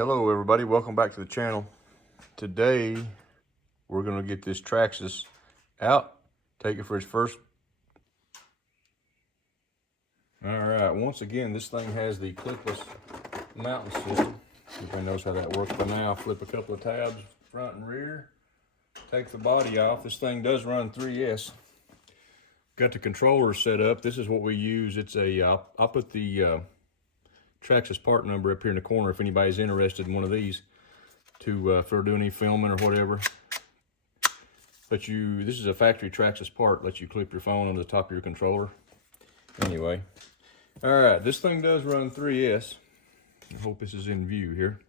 Hello everybody, welcome back to the channel. Today we're going to get this Traxxas out, take it for its first. Alright, once again this thing has the clipless mounting system. Everybody knows how that works by now. Flip a couple of tabs, front and rear, take the body off. This thing does run 3S. Got the controller set up. This is what we use. It's a, I'll put the Traxxas part number up here in the corner if anybody's interested in one of these to for doing any filming or whatever. But this is a factory Traxxas part. Lets you clip your phone on the top of your controller. Anyway, all right, this thing does run 3S. I hope this is in view here.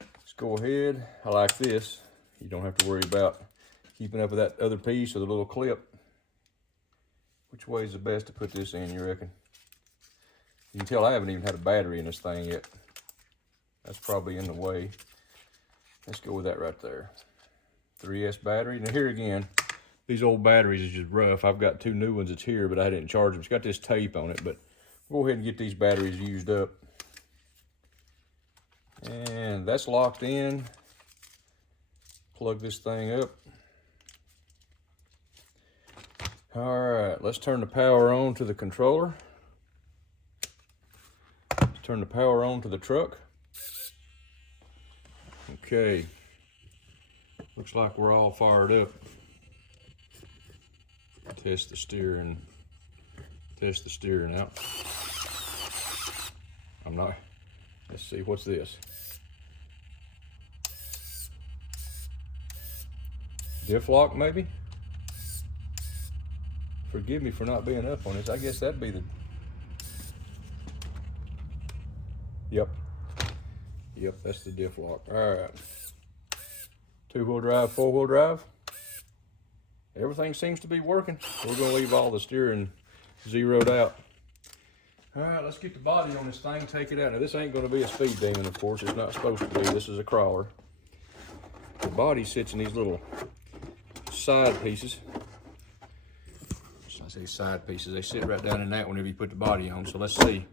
Let's go ahead. I like this. You don't have to worry about keeping up with that other piece or the little clip. Which way is the best to put this in, you reckon? You can tell I haven't even had a battery in this thing yet. That's probably in the way. Let's go with that right there. 3S battery. Now here again, these old batteries is just rough. I've got two new ones that's here, but I didn't charge them. It's got this tape on it, but we'll go ahead and get these batteries used up. And that's locked in. Plug this thing up. All right, let's turn the power on to the controller. Turn the power on to the truck. Okay. Looks like we're all fired up. Test the steering. Test the steering out. I'm not. Let's see, what's this? Diff lock, maybe? Forgive me for not being up on this. I guess that'd be the... Yep, that's the diff lock. All right. Two-wheel drive, four-wheel drive. Everything seems to be working. We're gonna leave all the steering zeroed out. All right, let's get the body on this thing, take it out. Now this ain't gonna be a speed demon, of course. It's not supposed to be. This is a crawler. The body sits in these little side pieces. I say side pieces. They sit right down in that whenever you put the body on. So let's see.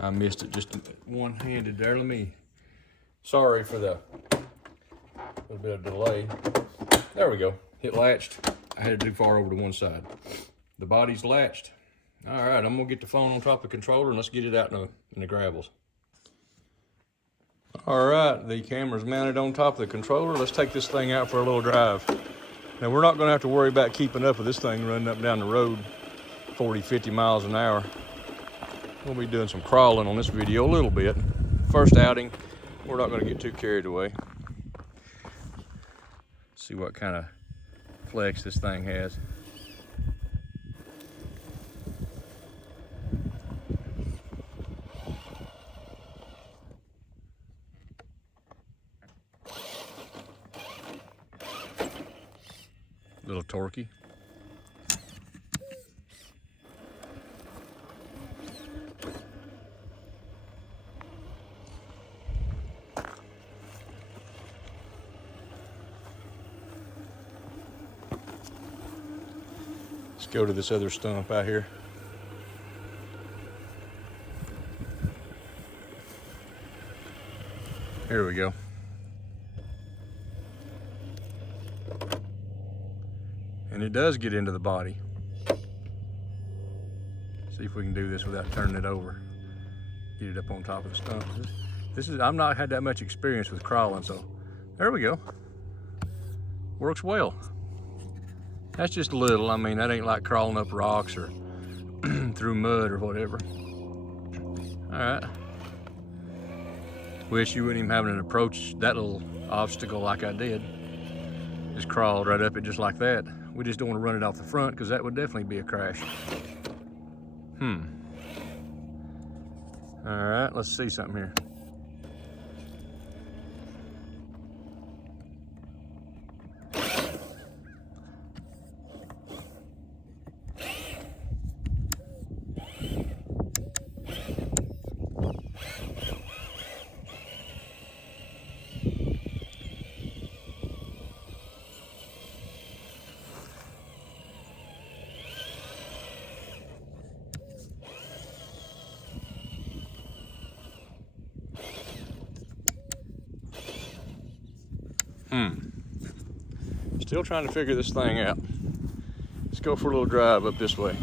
I missed it just one-handed there. Sorry for the little bit of delay. There we go. It latched. I had it too far over to one side. The body's latched. All right, I'm gonna get the phone on top of the controller and let's get it out in the gravels. All right, the camera's mounted on top of the controller. Let's take this thing out for a little drive. Now we're not gonna have to worry about keeping up with this thing running up and down the road 40, 50 miles an hour. We'll be doing some crawling on this video a little bit. First outing, we're not gonna get too carried away. See what kind of flex this thing has. Little torquey. Let's go to this other stump out here. Here we go. And it does get into the body. See if we can do this without turning it over. Get it up on top of the stump. I've not had that much experience with crawling, so there we go. Works well. That's just a little. I mean, that ain't like crawling up rocks or through mud or whatever. All right. Wish you wouldn't even have to approach that little obstacle like I did. Just crawled right up it just like that. We just don't want to run it off the front because that would definitely be a crash. All right, let's see something here. Still trying to figure this thing out. Let's go for a little drive up this way.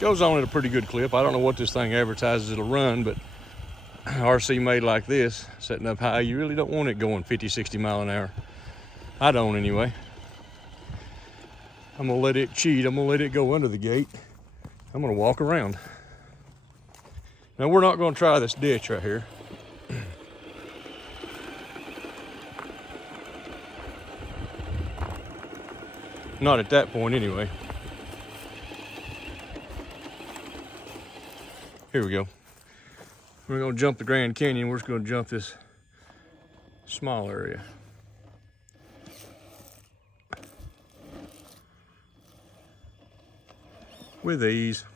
Goes on at a pretty good clip. I don't know what this thing advertises it'll run, but RC made like this, setting up high, you really don't want it going 50, 60 mile an hour. I don't anyway. I'm gonna let it cheat. I'm gonna let it go under the gate. I'm gonna walk around. Now we're not gonna try this ditch right here. Not at that point anyway. Here we go. We're gonna jump the Grand Canyon. We're just gonna jump this small area. With ease.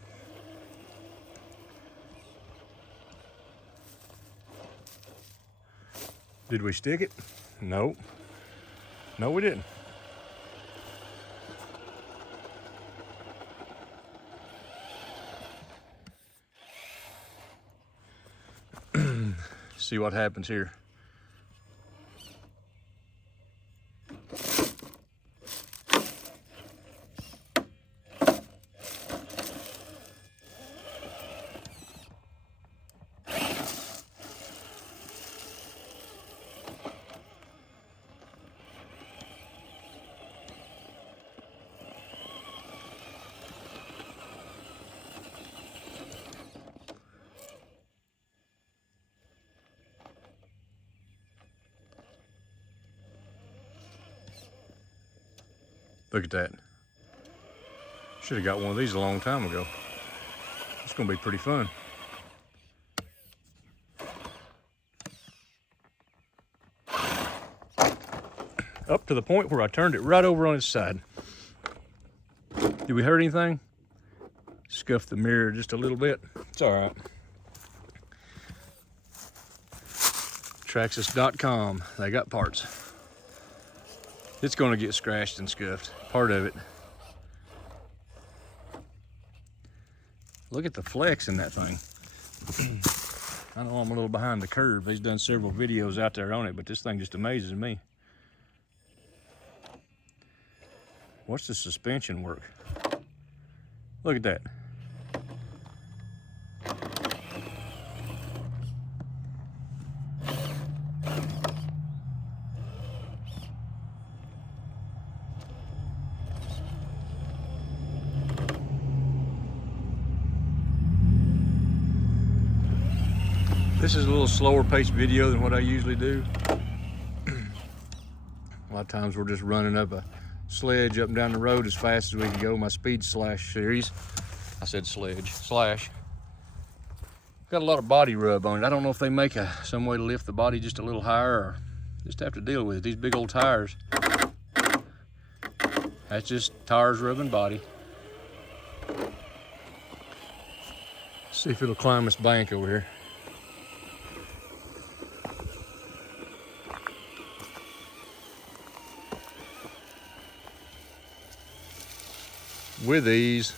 Did we stick it? No. No, we didn't. See what happens here. Look at that. Should have got one of these a long time ago. It's gonna be pretty fun. Up to the point where I turned it right over on its side. Did we hurt anything? Scuffed the mirror just a little bit. It's all right. Traxxas.com, they got parts. It's gonna get scratched and scuffed, part of it. Look at the flex in that thing. I know I'm a little behind the curve. They've done several videos out there on it, but this thing just amazes me. What's the suspension work? Look at that. This is a little slower paced video than what I usually do. A lot of times we're just running up a sledge up and down the road as fast as we can go. My Speed Slash series. I said sledge, slash. Got a lot of body rub on it. I don't know if they make some way to lift the body just a little higher or just have to deal with it. These big old tires. That's just tires rubbing body. See if it'll climb this bank over here. With ease.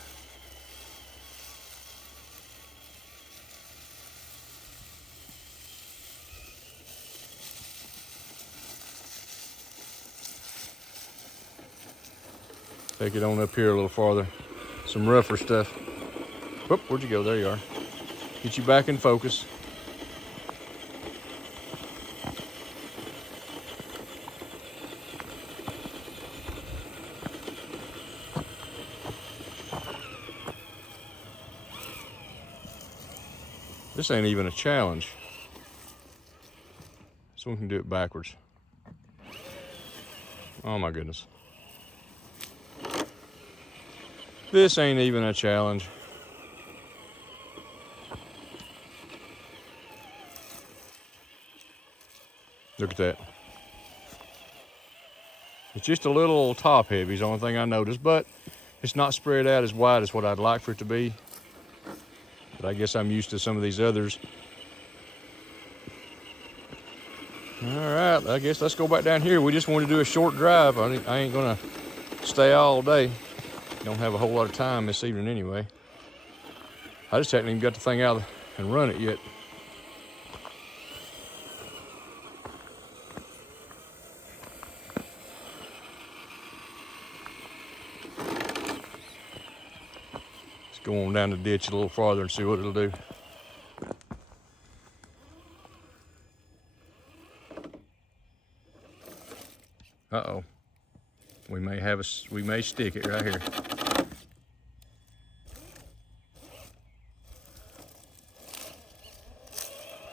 Take it on up here a little farther. Some rougher stuff. Whoop, where'd you go? There you are. Get you back in focus. This ain't even a challenge. So we can do it backwards. Oh my goodness. This ain't even a challenge. Look at that. It's just a little top heavy is the only thing I noticed, but It's not spread out as wide as what I'd like for it to be, but I guess I'm used to some of these others. All right, I guess let's go back down here. We just want to do a short drive. I ain't gonna stay all day. Don't have a whole lot of time this evening anyway. I just haven't even got the thing out and run it yet. Let's go on down the ditch a little farther and see what it'll do. Uh-oh. We may stick it right here.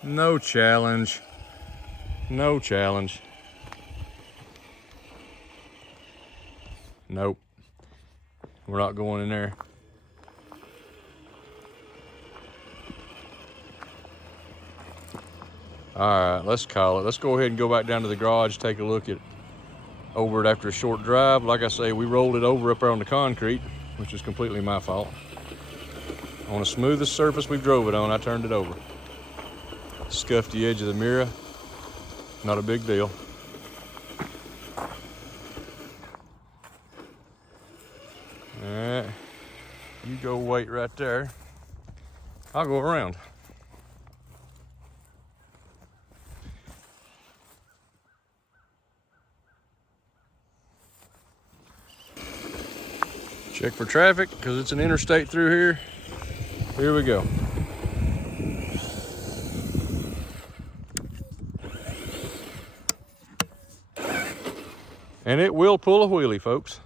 No challenge. No challenge. Nope. We're not going in there. All right, let's call it. Let's go ahead and go back down to the garage, take a look at over it after a short drive. Like I say, we rolled it over up there on the concrete, which is completely my fault. On the smoothest surface we drove it on, I turned it over. Scuffed the edge of the mirror. Not a big deal. All right, you go wait right there. I'll go around. Check for traffic, because it's an interstate through here. Here we go. And it will pull a wheelie, folks.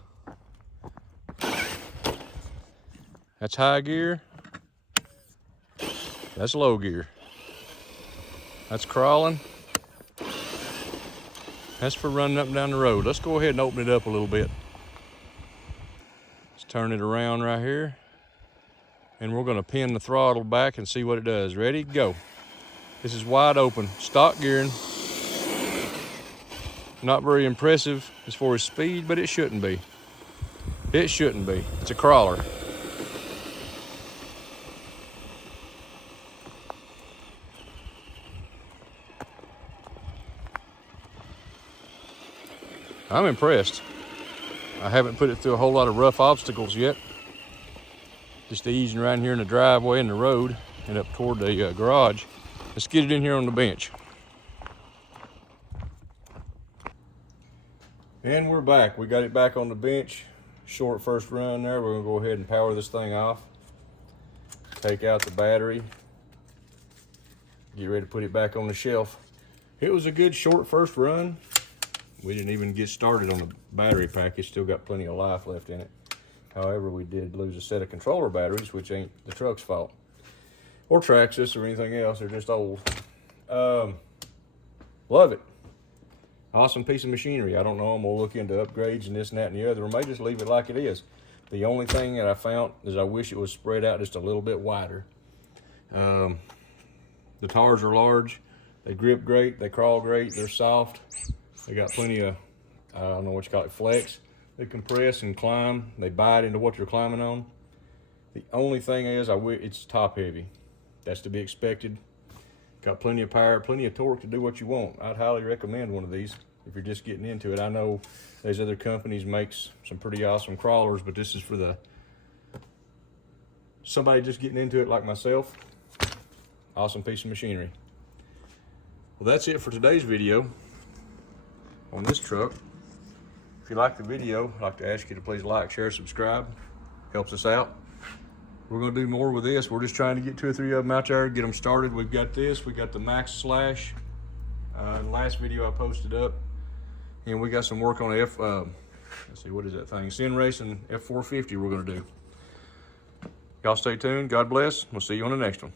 That's high gear. That's low gear. That's crawling. That's for running up and down the road. Let's go ahead and open it up a little bit. Let's turn it around right here. And we're gonna pin the throttle back and see what it does. Ready, go. This is wide open, stock gearing. Not very impressive as far as speed, but it shouldn't be. It shouldn't be. It's a crawler. I'm impressed. I haven't put it through a whole lot of rough obstacles yet. Just easing around here in the driveway and the road and up toward the garage. Let's get it in here on the bench. And we're back. We got it back on the bench. Short first run there. We're gonna go ahead and power this thing off. Take out the battery. Get ready to put it back on the shelf. It was a good short first run. We didn't even get started on the battery pack. It's still got plenty of life left in it. However, we did lose a set of controller batteries, which ain't the truck's fault. Or Traxxas or anything else. They're just old. Love it. Awesome piece of machinery. I don't know, I'm gonna look into upgrades and this and that and the other, or may just leave it like it is. The only thing that I found is I wish it was spread out just a little bit wider. The tires are large, they grip great, they crawl great, they're soft. They got plenty of, I don't know what you call it, flex. They compress and climb, they bite into what you're climbing on. The only thing is, it's top heavy. That's to be expected. Got plenty of power, plenty of torque to do what you want. I'd highly recommend one of these if you're just getting into it. I know there's other companies makes some pretty awesome crawlers, but this is for somebody just getting into it like myself. Awesome piece of machinery. Well, that's it for today's video on this truck. If you like the video, I'd like to ask you to please like, share, subscribe. Helps us out. We're gonna do more with this. We're just trying to get 2 or 3 of them out there, get them started. We've got this, we got the Max Slash. The last video I posted up. And we got some work on let's see, what is that thing? Sin Racing F450 we're gonna do. Y'all stay tuned, God bless. We'll see you on the next one.